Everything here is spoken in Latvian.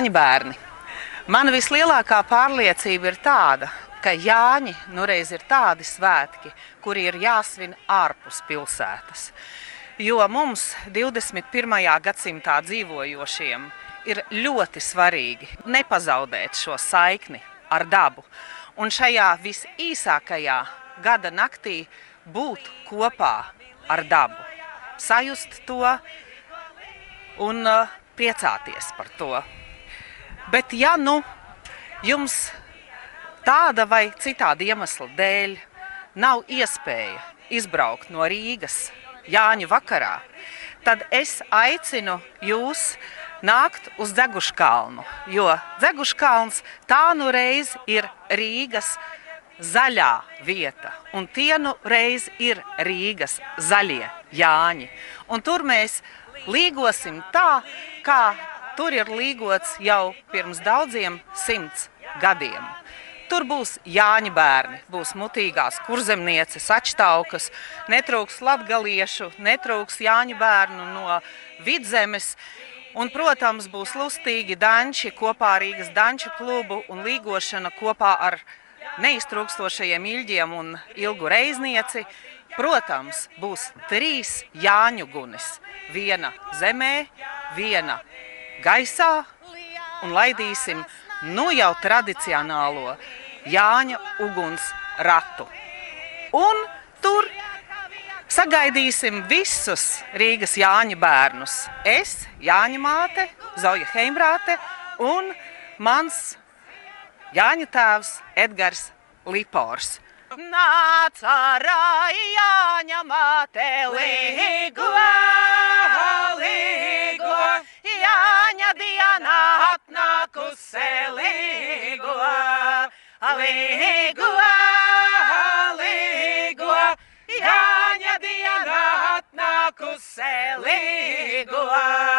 Jāņa bērni. Mana vislielākā pārliecība ir tāda, ka Jāņi nureiz ir tādi svētki, kuri ir jāsvin ārpus pilsētas. Jo mums 21. gadsimtā dzīvojošiem ir ļoti svarīgi nepazaudēt šo saikni ar dabu. Un šajā visīsākajā gada naktī būt kopā ar dabu, sajust to un priecāties par to. Bet ja jums tāda vai citāda iemesla dēļ nav iespēja izbraukt no Rīgas Jāņu vakarā, tad es aicinu jūs nākt uz Dzeguškalnu, jo Dzeguškalns tā nu reiz ir Rīgas zaļā vieta, un tie nu reiz ir Rīgas zaļie Jāņi. Un tur mēs līgosim tā, kā tur ir līgots jau pirms daudziem 100 gadiem. Tur būs Jāņa bērni, būs mutīgās kurzemnieces, ačtaukas, netrūks latgaliešu, netrūks Jāņa bērnu no Vidzemes. Un, protams, būs lustīgi danči kopā ar Rīgas danču klubu un līgošana kopā ar neiztrūkstošajiem Iļģiem un Ilgu Reiznieci. Protams, būs 3 Jāņu gunis. Viena zemē, viena gaisā, un laidīsim jau tradicionālo Jāņa uguns ratu. Un tur sagaidīsim visus Rīgas Jāņa bērnus. Es, Jāņa māte, Zoja Heimrāte un mans Jāņa tēvs Edgars Lipors. Nāca Jāņa māte līgo, līgo, Jāņa dienā atnākusi līgo, līgo, līgo, Jāņa dienā atnākusi līgo.